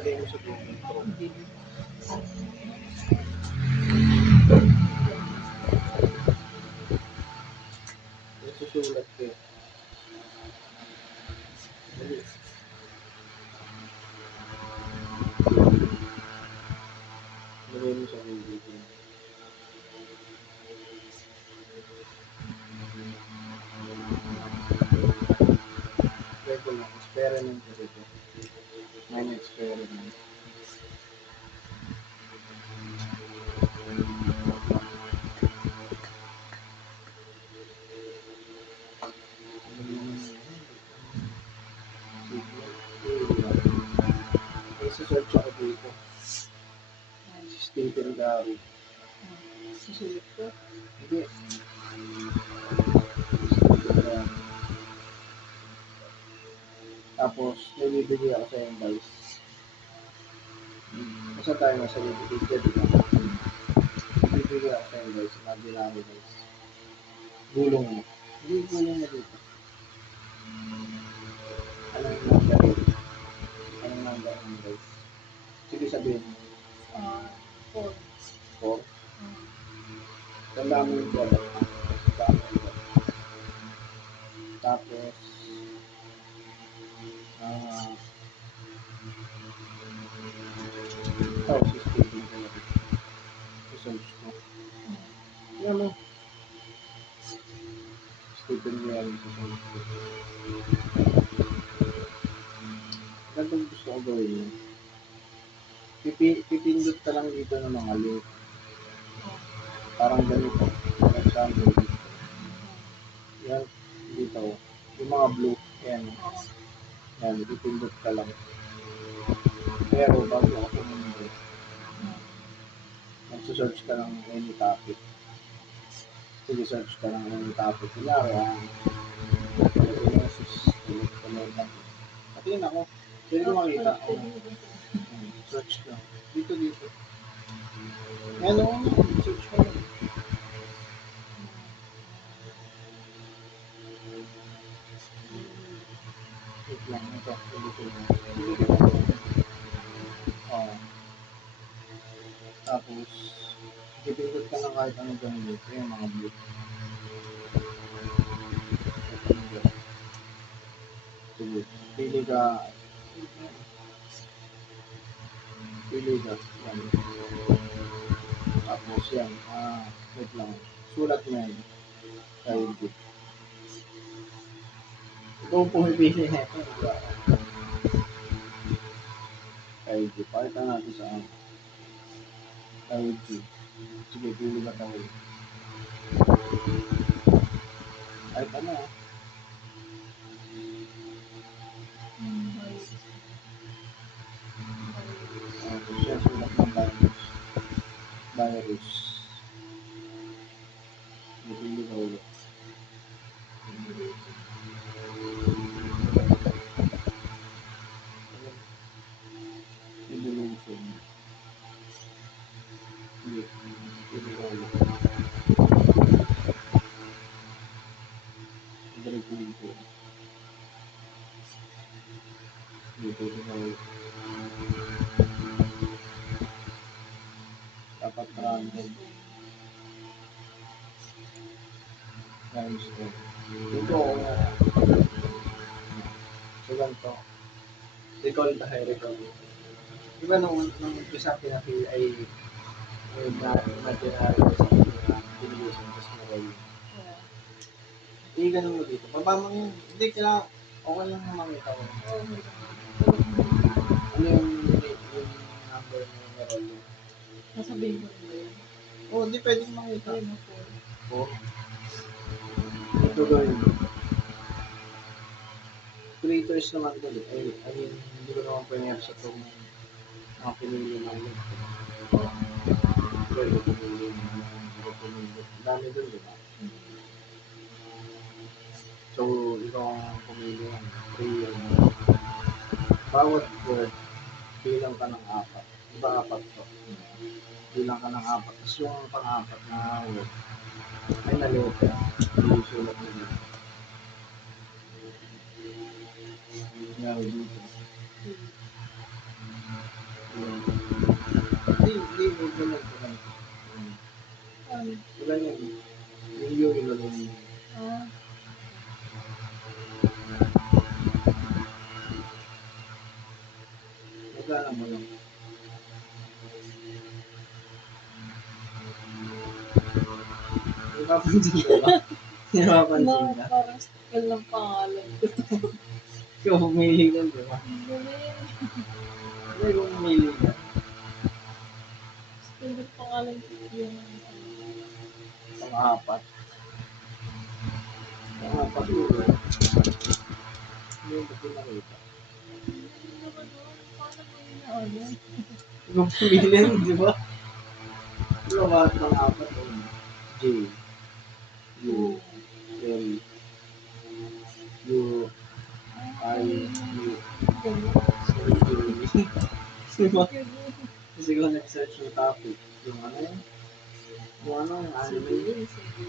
Ilagay mo sa Google Chrome. Nasusulat ko eh. Dali. Ilagay mo sa Google Chrome. Try ko lang. Experiment ko dito. Mine experiment. Search ako dito. Stephen Gary. Susulit ko. Hindi. Stephen Gary. Tapos, nabibigay ako sa yung guys. Basta tayo nasa Wikipedia, di ba? Nabibigay ako sa yung guys. Imaginary guys. Gulong mo. Hindi gulong mo dito. Anong number yun? Anong number yun guys? Sige sabihin mo. 4. 4. Tandaan mo yung product. Tandaan mo yung product. Tapos, ito, si Stephen Gary. I-search mo. Yan mo. Stephen Gary sa search mo. Ganito gusto ko gawin yun. Pipindot ka lang dito ng mga link. Parang ganito. For example, dito. Yan, dito. Yung mga blue. Yan. Yan, pipindot ka lang. Pero bago ako pumindot, magsusearch ka ng any topic. Sige, search ka ng any topic. Kunyari, patingin ako. Pwede ko makita. Search ka. Dito. Yan o. Search ka. Wait lang. Ito. Tapos, pipindot ka ng kahit ano dyan dito. Yung mga blue. Sige. Pili ka. Yan. Tapos yan. Wait lang. Sulat mo yan. ID. Ito ang pumipili na ito. ID. Pakita natin sa ID. Sige, pili ka tayo. Kahit ano siya sulat ng virus. Napili ka ulit. Evolution. Pili ka ulit. Evolution. Dito ka ulit. Dapat random. Dito ako na. So, ganito. Recall tayo, recall. Diba nung umpisa pinapili ay imaginary sa pinilisan kasi na kayo. Ganun mo dito. Baba mo yun. Hindi, kailangan okay lang na makita ko. Ano yung number mo yung meron yun? Nasabihin ko ba yun? Oo, hindi pwedeng makita. Ayun ako. Oo. Ito gawin mo. Creators naman dali. I mean, hindi ko naman pwede sa itong mga pinili namin. Pwede pinili namin. Hindi ko pinili. Dami doon, di ba? So, ikaw ang pumili ng 3 yun. Bawat word, bilang ka ng 4. Diba 4 to? Bilang ka ng 4. Tapos yung pang-4 na word, ay na-letter. Hindi sulat mo dito. Nangyari dito. Hmm. Hindi, huwag na lang. Ano? Wala yan. Yung ilalong Ah, magkala mo lang. Napapansin ka ba? Napapansin ka? parang stickle ng pangalan ko. Ikaw pumili ka, di ba? Ang galing. Hindi, kung pumili ka. Stickle ng pangalan ko yung Pang-apat. Pang-apat yun. Hindi yung ba't yung nakita? paano mo yun na ano? Ikaw pumili, di ba? Ikaw ba pang-apat yun? J. U. L. U. I. U. Ganun. Di ba? Kasi kung nag-search yung topic, yung ano yun? Yung ano, yung anime. Sige.